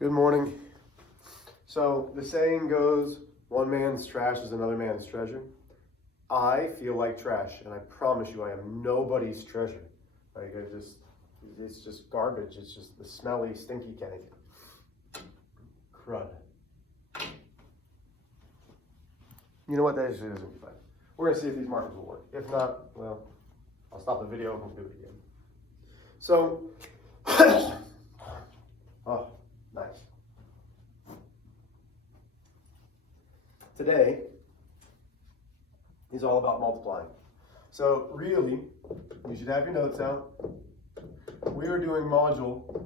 Good morning. So the saying goes, one man's trash is another man's treasure. I feel like trash, and I promise you I am nobody's treasure. Like it's just garbage. It's just the smelly, stinky kind of crud. You know what? That actually isn't fun. We're gonna see if these markers will work. If not, well, I'll stop the video and we'll do it again. So, oh, nice. Today is all about multiplying. So really, you should have your notes out. We are doing module,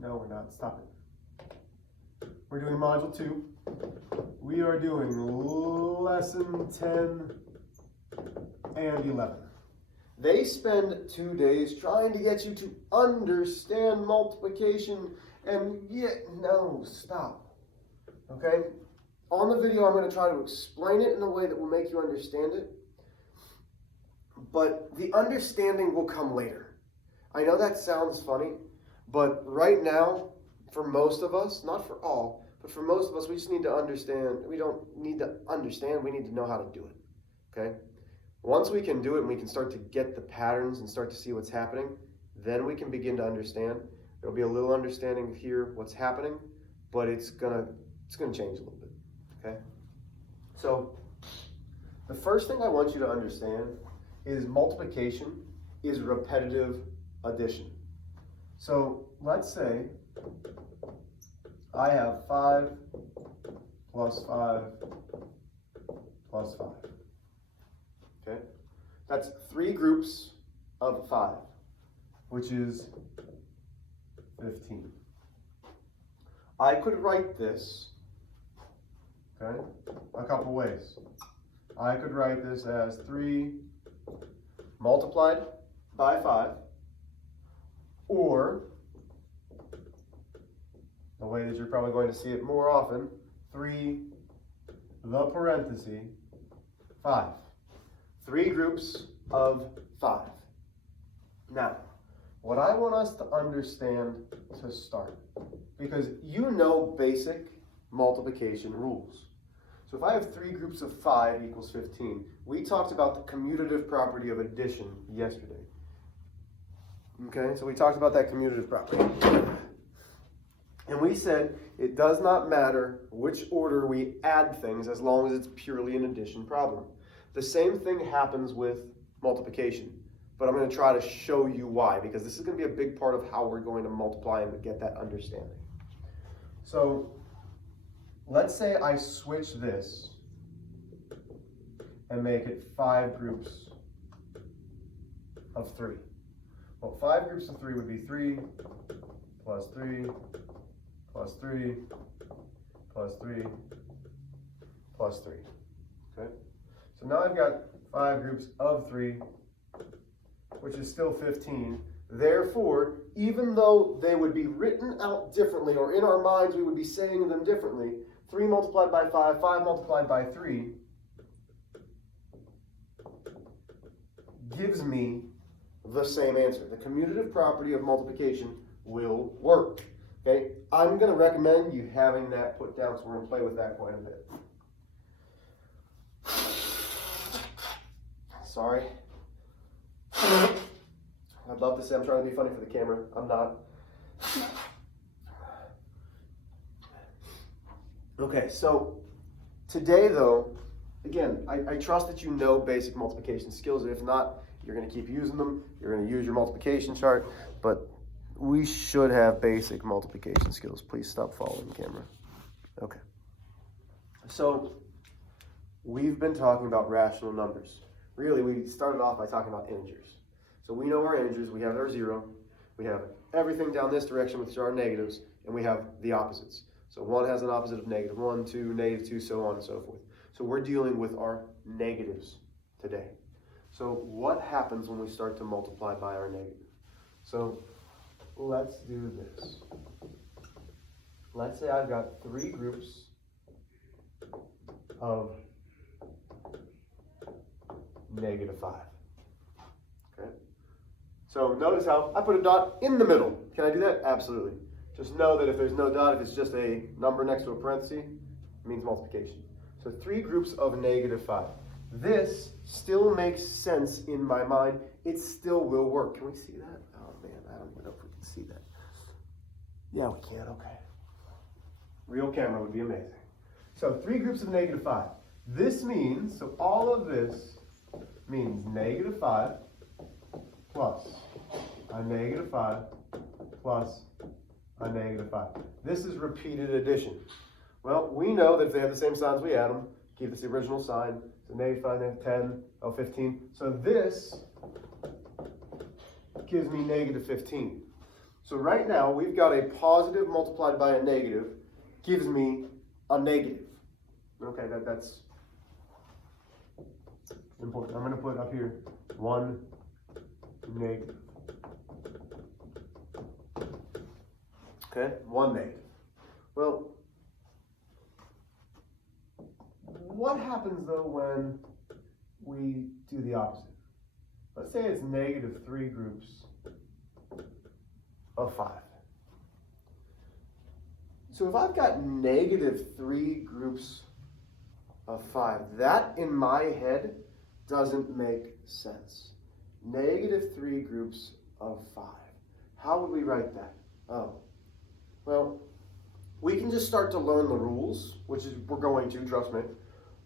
no we're not, stop it. We're doing module 2. We are doing lesson 10 and 11. They spend 2 days trying to get you to understand multiplication, and yet, no, stop, okay? On the video, I'm going to try to explain it in a way that will make you understand it, but the understanding will come later. I know that sounds funny, but right now, for most of us, not for all, but for most of us, we just need to understand. We don't need to understand, we need to know how to do it, okay? Once we can do it and we can start to get the patterns and start to see what's happening, then we can begin to understand. There'll be a little understanding here what's happening, but it's gonna change a little bit, okay? So the first thing I want you to understand is multiplication is repetitive addition. So let's say I have 5 plus 5 plus 5. Okay, that's 3 groups of 5, which is 15. I could write this, okay, a couple ways. I could write this as 3 multiplied by 5, or the way that you're probably going to see it more often, 3 the parenthesis 5. 3 groups of 5. Now, what I want us to understand to start, because you know basic multiplication rules. So if I have 3 groups of 5 equals 15, we talked about the commutative property of addition yesterday. Okay, so we talked about that commutative property. And we said it does not matter which order we add things as long as it's purely an addition problem. The same thing happens with multiplication, but I'm going to try to show you why, because this is going to be a big part of how we're going to multiply and get that understanding. So let's say I switch this and make it 5 groups of 3. Well, 5 groups of 3 would be 3 plus 3 plus 3 plus 3 plus 3. Okay? So now I've got 5 groups of 3, which is still 15. Therefore, even though they would be written out differently, or in our minds we would be saying them differently, 3 multiplied by 5, 5 multiplied by 3, gives me the same answer. The commutative property of multiplication will work. Okay? I'm going to recommend you having that put down, so we're going to play with that quite a bit. Sorry. I'd love to say I'm trying to be funny for the camera. I'm not. Okay, so today though, again, I trust that you know basic multiplication skills. If not, you're going to keep using them. You're going to use your multiplication chart, but we should have basic multiplication skills. Please stop following the camera. Okay. So we've been talking about rational numbers. Really, we started off by talking about integers. So we know our integers, we have our 0, we have everything down this direction, which are our negatives, and we have the opposites. So 1 has an opposite of -1, 2, -2, so on and so forth. So we're dealing with our negatives today. So what happens when we start to multiply by our negative? So let's do this. Let's say I've got 3 groups of -5. Okay. So notice how I put a dot in the middle. Can I do that? Absolutely. Just know that if there's no dot, if it's just a number next to a parenthesis, it means multiplication. So 3 groups of -5. This still makes sense in my mind. It still will work. Can we see that? Oh man, I don't even know if we can see that. Yeah, we can, okay. Real camera would be amazing. So 3 groups of -5. This means, so all of this means -5 plus a -5 plus a -5. This is repeated addition. Well, we know that if they have the same signs we add them, keep this the original sign. So -5, -10, 15. So this gives me -15. So right now, we've got a positive multiplied by a negative, gives me a negative. Okay, that's important. I'm going to put up here 1 negative. Okay, 1 negative. Well, what happens though when we do the opposite? Let's say it's -3 groups of 5. So if I've got -3 groups of 5, that in my head doesn't make sense. -3 groups of 5. How would we write that? Oh, well, we can just start to learn the rules, which is we're going to, trust me.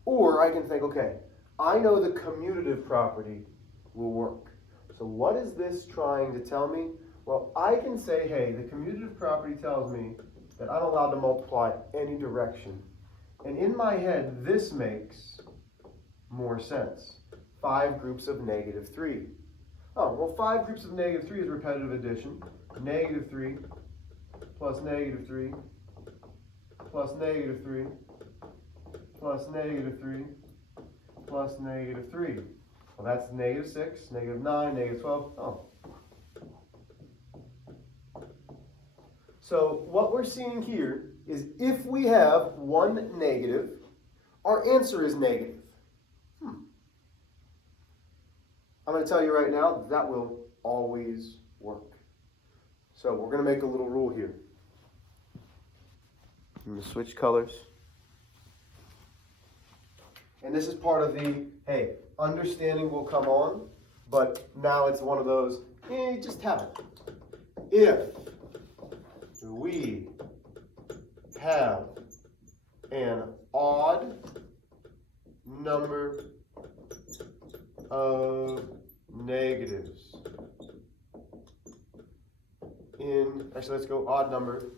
Or I can think, okay, I know the commutative property will work. So what is this trying to tell me? Well, I can say, hey, the commutative property tells me that I'm allowed to multiply any direction. And in my head, this makes more sense. 5 groups of -3. Oh, well, 5 groups of -3 is repetitive addition. -3 plus -3 plus -3 plus -3 plus -3. Well, that's -6, -9, -12. Oh. So what we're seeing here is if we have one negative, our answer is negative. I'm going to tell you right now, that will always work. So we're going to make a little rule here. I'm going to switch colors. And this is part of the, hey, understanding will come on, but now it's one of those, just have it. If we have an odd number of negatives actually let's go odd number,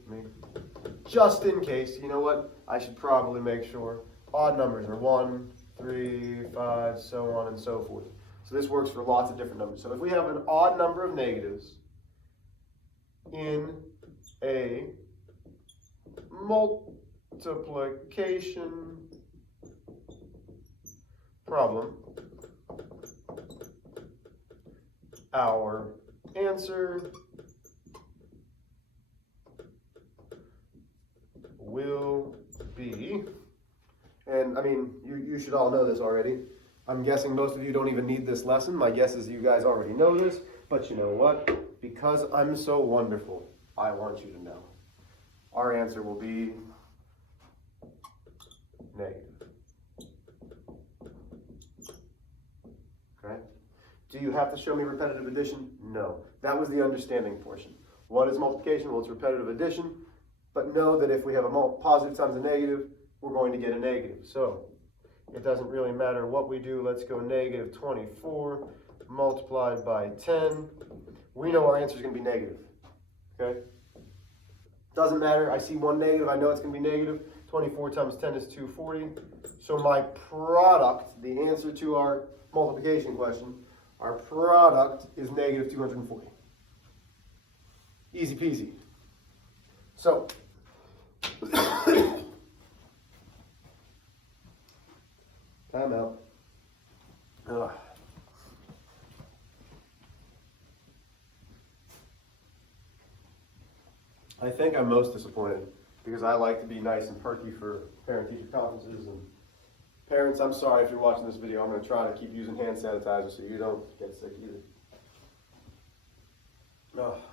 just in case, you know what, I should probably make sure. Odd numbers are 1, 3, 5, so on and so forth. So this works for lots of different numbers. So if we have an odd number of negatives in a multiplication problem, our answer will be, and I mean, you should all know this already. I'm guessing most of you don't even need this lesson. My guess is you guys already know this, but you know what? Because I'm so wonderful, I want you to know. Our answer will be negative. Okay? Do you have to show me repetitive addition? No. That was the understanding portion. What is multiplication? Well, it's repetitive addition. But know that if we have a positive times a negative, we're going to get a negative. So it doesn't really matter what we do. Let's go -24 multiplied by 10. We know our answer is going to be negative. Okay? Doesn't matter. I see one negative. I know it's going to be negative. 24 times 10 is 240. So my product, the answer to our multiplication question, our product is -240. Easy peasy. So, time out. I think I'm most disappointed because I like to be nice and perky for parent-teacher conferences. And parents, I'm sorry if you're watching this video. I'm going to try to keep using hand sanitizer so you don't get sick either.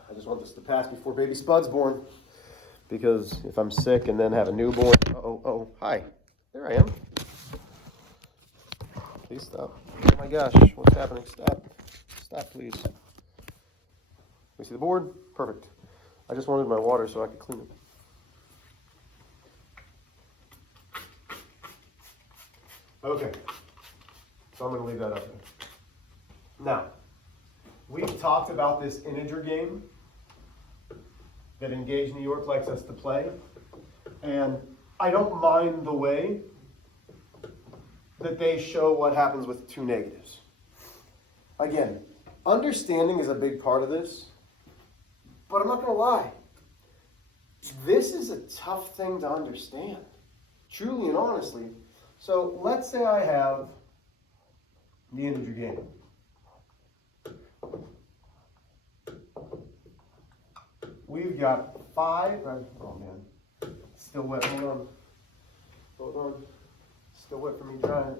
I just want this to pass before baby Spud's born. because if I'm sick and then have a newborn, hi, there I am. Please stop. Oh my gosh, what's happening? Stop, please. We see the board? Perfect. I just wanted my water so I could clean it. Okay, so I'm going to leave that up there. Now, we've talked about this integer game that Engage New York likes us to play, and I don't mind the way that they show what happens with two negatives. Again, understanding is a big part of this, but I'm not going to lie. This is a tough thing to understand, truly and honestly. So let's say I have the integer game. We've got 5, oh man, still wet, hold on, still wet for me trying.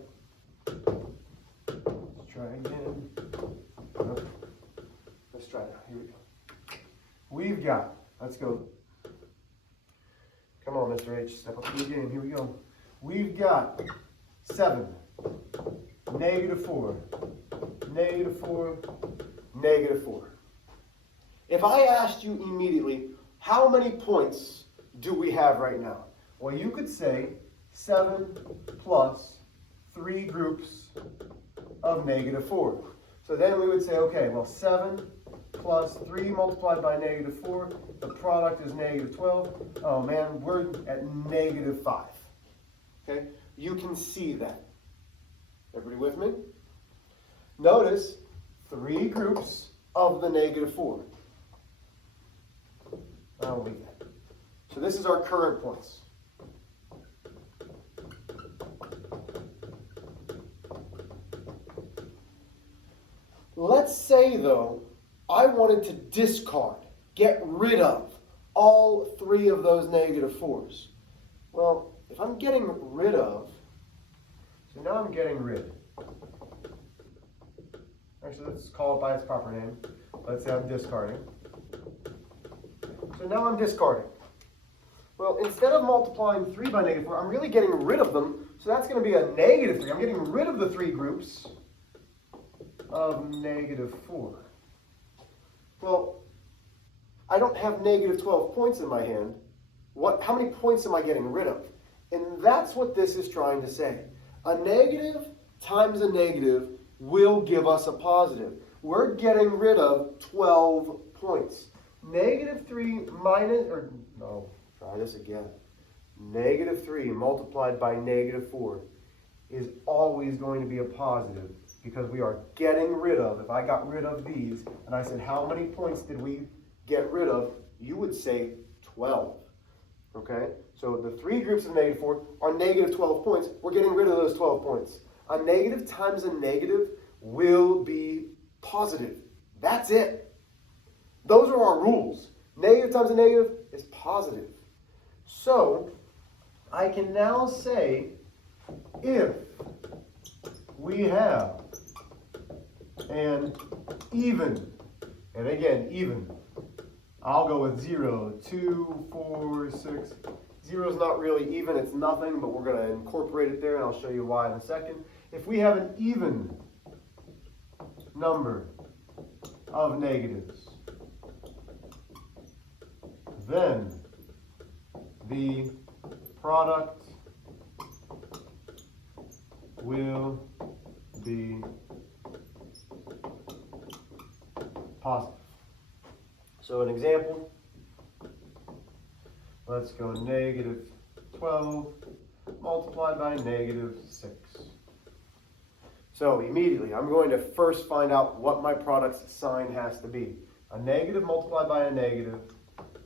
Let's try again. Let's try it, here we go. We've got, let's go. Come on, Mr. H, step up to the game, here we go. We've got 7, -4, -4, -4. If I asked you immediately, how many points do we have right now? Well, you could say 7 plus 3 groups of -4. So then we would say, okay, well, 7 plus 3 multiplied by -4, the product is -12. Oh man, we're at -5. Okay, you can see that. Everybody with me? Notice 3 groups of the -4. Oh, we get. So this is our current points. Let's say, though, I wanted to discard, get rid of all 3 of those -4s. Well, if I'm getting rid of, so now I'm getting rid. Actually, let's call it by its proper name. Let's say I'm discarding. So now I'm discarding. Well, instead of multiplying 3 by -4, I'm really getting rid of them. So that's going to be a -3. I'm getting rid of the 3 groups of -4. Well, I don't have -12 points in my hand. How many points am I getting rid of? And that's what this is trying to say. A negative times a negative will give us a positive. We're getting rid of 12 points. -3 minus, or no, try this again. -3 multiplied by -4 is always going to be a positive because we are getting rid of, if I got rid of these and I said how many points did we get rid of, you would say 12. Okay, so the 3 groups of -4 are -12 points. We're getting rid of those 12 points. A negative times a negative will be positive. That's it. Those are our rules. Negative times a negative is positive. So I can now say if we have an even, and again, even, I'll go with 0, 2, 4, 6. 0 is not really even, it's nothing, but we're going to incorporate it there, and I'll show you why in a second. If we have an even number of negatives, then the product will be positive. So an example, let's go -12 multiplied by -6. So immediately, I'm going to first find out what my product's sign has to be. A negative multiplied by a negative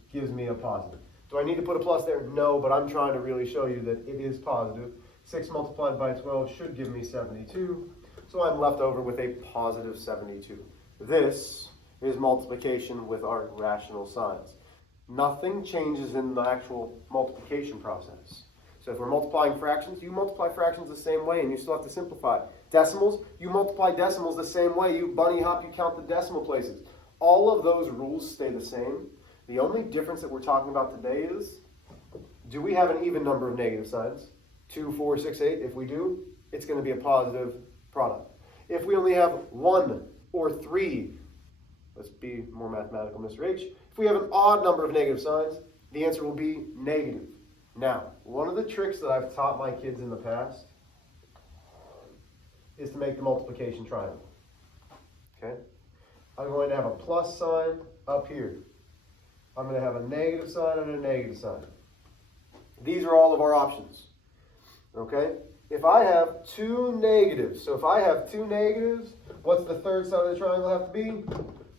gives me a positive. Do I need to put a plus there? No, but I'm trying to really show you that it is positive. 6 multiplied by 12 should give me 72. So I'm left over with a positive 72. This is multiplication with our rational signs. Nothing changes in the actual multiplication process. So if we're multiplying fractions, you multiply fractions the same way and you still have to simplify. Decimals, you multiply decimals the same way. You bunny hop, you count the decimal places. All of those rules stay the same. The only difference that we're talking about today is, do we have an even number of negative signs? 2, 4, 6, 8. If we do, it's going to be a positive product. If we only have 1 or 3, let's be more mathematical, Mr. H. If we have an odd number of negative signs, the answer will be negative. Now, one of the tricks that I've taught my kids in the past is to make the multiplication triangle. Okay? I'm going to have a plus sign up here. I'm going to have a negative sign and a negative sign. These are all of our options. Okay? If I have 2 negatives, so if I have 2 negatives, what's the third side of the triangle have to be?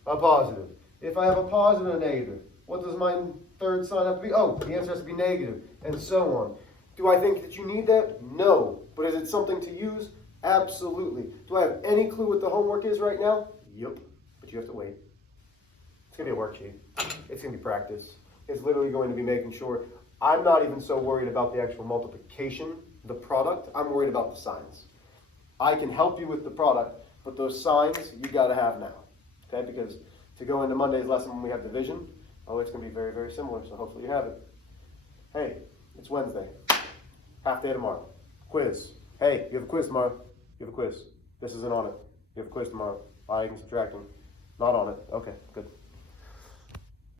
A positive. If I have a positive and a negative, what does my third sign have to be? Oh, the answer has to be negative, and so on. Do I think that you need that? No. But is it something to use? Absolutely. Do I have any clue what the homework is right now? Yep. But you have to wait. It's going to be a worksheet. It's going to be practice. It's literally going to be making sure. I'm not even so worried about the actual multiplication, the product. I'm worried about the signs. I can help you with the product, but those signs you got to have now. Okay? Because to go into Monday's lesson when we have division, oh, it's going to be very, very similar, so hopefully you have it. Hey, it's Wednesday. Half day tomorrow. Quiz. Hey, you have a quiz tomorrow. You have a quiz. This isn't on it. You have a quiz tomorrow. Adding, subtracting. Not on it. Okay, good.